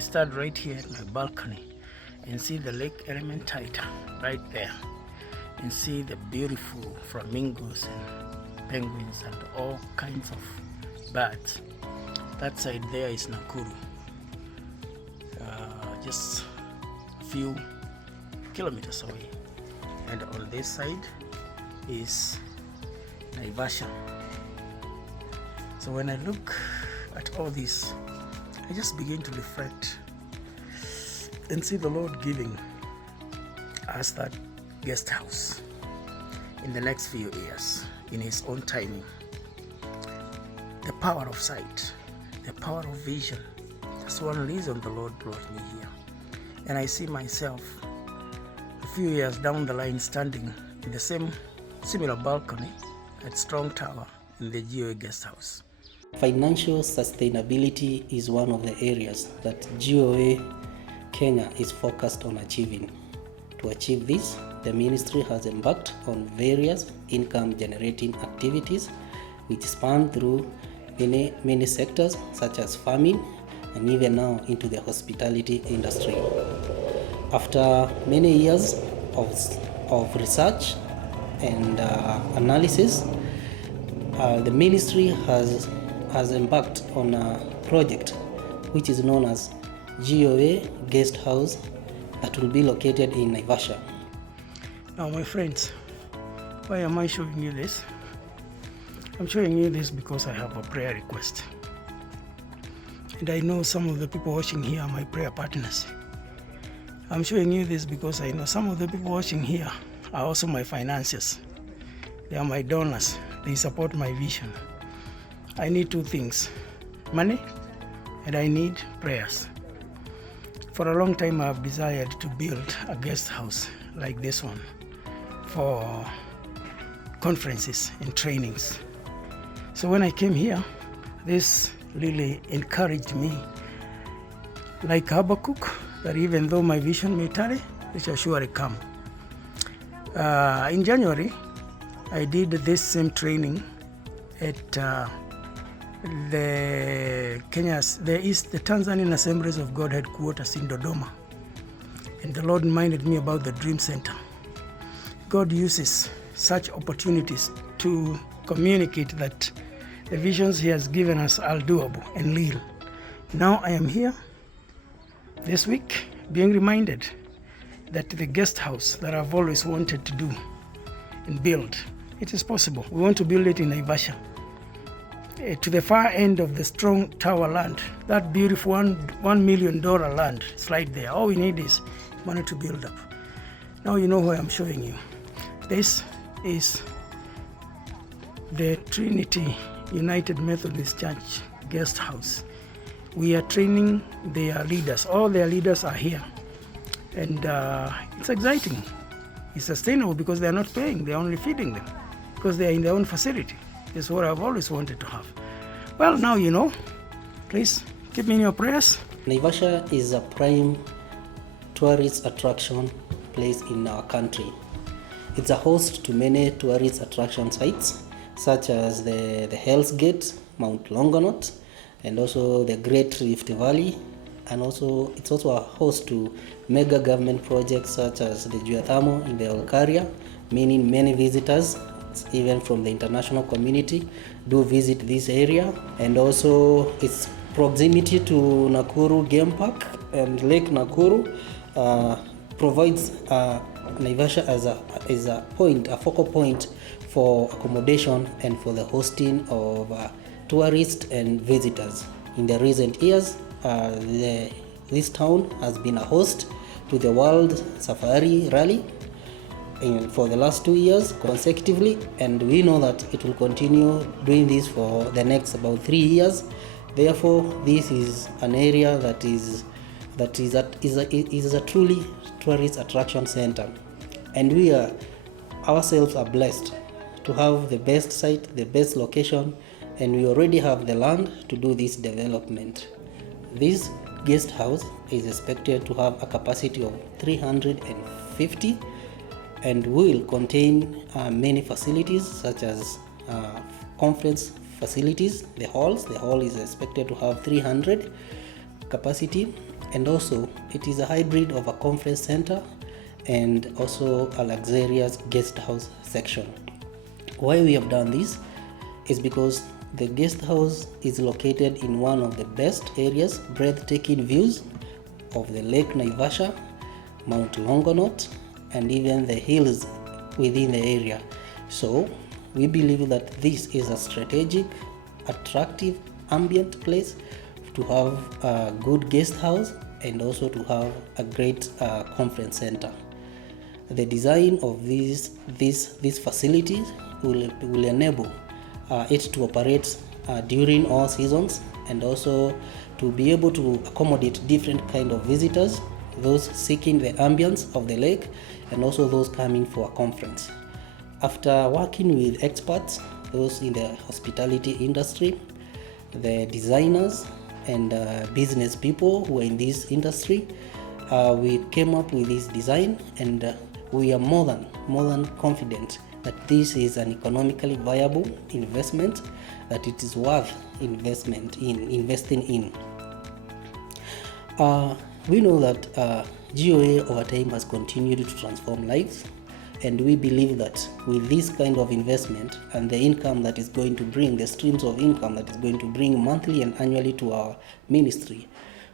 stand right here at my balcony and see the lake Elementaita right there, and see the beautiful flamingos and penguins and all kinds of birds. That side there is Nakuru, just a few kilometers away, and on this side is Naivasha. So when I look at all this, I just begin to reflect and see the Lord giving us that guest house in the next few years in His own timing. The power of sight, the power of vision. That's one reason the Lord brought me here. And I see myself a few years down the line standing in the same similar balcony at Strong Tower in the GOA guest house. Financial sustainability is one of the areas that GOA Kenya is focused on achieving. To achieve this, the ministry has embarked on various income-generating activities which span through many sectors such as farming and even now into the hospitality industry. After many years of research and analysis, the ministry has embarked on a project which is known as GOA Guest House that will be located in Naivasha. Now my friends, why am I showing you this? I'm showing you this because I have a prayer request. And I know some of the people watching here are my prayer partners. I'm showing you this because I know some of the people watching here are also my financiers. They are my donors. They support my vision. I need two things: money, and I need prayers. For a long time I have desired to build a guest house like this one for conferences and trainings. So when I came here, this really encouraged me, like Habakkuk, that even though my vision may tarry, it shall surely come. In January, I did this same training at the Tanzanian Assemblies of God headquarters in Dodoma. And the Lord reminded me about the Dream Center. God uses such opportunities to communicate that the visions He has given us are doable and real. Now I am here this week being reminded that the guest house that I've always wanted to do and build, it is possible. We want to build it in Naivasha, to the far end of the Strong Tower land, that beautiful $1 million land. It's right there. All we need is money to build up. Now you know why I'm showing you. This is the Trinity United Methodist Church guest house. We are training their leaders. All their leaders are here. And it's exciting. It's sustainable because they are not paying. They are only feeding them because they are in their own facility. It's what I've always wanted to have. Well, now you know. Please keep me in your prayers. Naivasha is a prime tourist attraction place in our country. It's a host to many tourist attraction sites such as the Hell's Gate, Mount Longonot, and also the Great Rift Valley. And also it's also a host to mega government projects such as the geothermal in the Olkaria, meaning many visitors even from the international community do visit this area. And also its proximity to Nakuru Game Park and Lake Nakuru provides Naivasha as a focal point for accommodation and for the hosting of tourists and visitors. In the recent years, this town has been a host to the World Safari Rally for the last 2 years consecutively, and we know that it will continue doing this for the next about 3 years. Therefore, this is an area that is a truly tourist attraction center, and we ourselves are blessed to have the best site, the best location, and we already have the land to do this development. This guest house is expected to have a capacity of 350 and will contain many facilities such as conference facilities. The hall is expected to have 300 capacity, and also it is a hybrid of a conference center and also a luxurious guest house section. Why we have done this is because the guest house is located in one of the best areas, breathtaking views of the Lake Naivasha, Mount Longonot, and even the hills within the area. So we believe that this is a strategic, attractive, ambient place to have a good guest house and also to have a great conference center. The design of these facilities will enable it to operate during all seasons and also to be able to accommodate different kind of visitors, those seeking the ambience of the lake and also those coming for a conference. After working with experts, those in the hospitality industry, the designers and business people who are in this industry, we came up with this design, and we are more than confident that this is an economically viable investment, that it is worth investing in. We know that GOA over time has continued to transform lives, and we believe that with this kind of investment and the income that is going to bring, the streams of income that is going to bring monthly and annually to our ministry,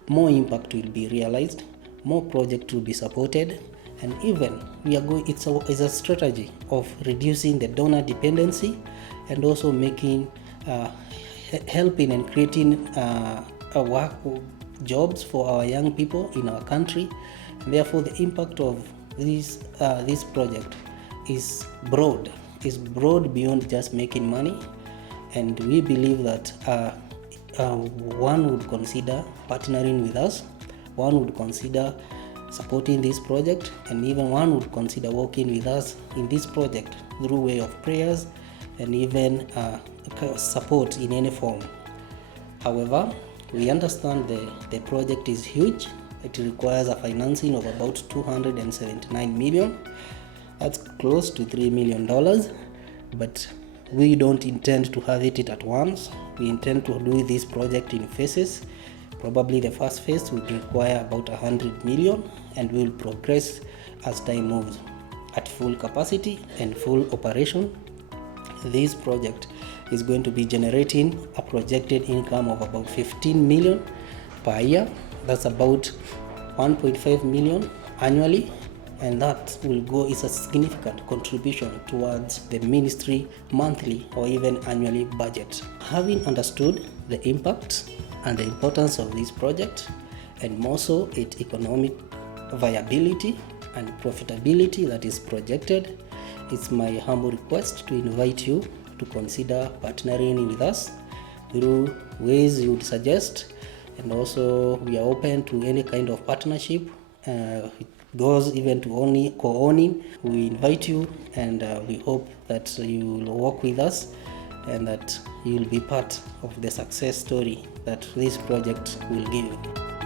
more impact will be realized, more projects will be supported, and even it's a strategy of reducing the donor dependency and also making helping and creating work jobs for our young people in our country. And therefore the impact of this project is broad beyond just making money, and we believe that one would consider partnering with us, one would consider supporting this project, and even one would consider working with us in this project through way of prayers and even support in any form. However, we understand the project is huge. It requires a financing of about 279 million. That's close to $3 million, but we don't intend to have it at once. We intend to do this project in phases. Probably the first phase will require about 100 million, and we will progress as time moves. At full capacity and full operation, this project is going to be generating a projected income of about 15 million per year. That's about 1.5 million annually, and that will go is a significant contribution towards the ministry monthly or even annually budget. Having understood the impact and the importance of this project, and more so its economic viability and profitability that is projected, it's my humble request to invite you to consider partnering with us through ways you would suggest, and also we are open to any kind of partnership. It goes even to only co-owning. We invite you, and we hope that you will work with us and that you will be part of the success story that this project will give.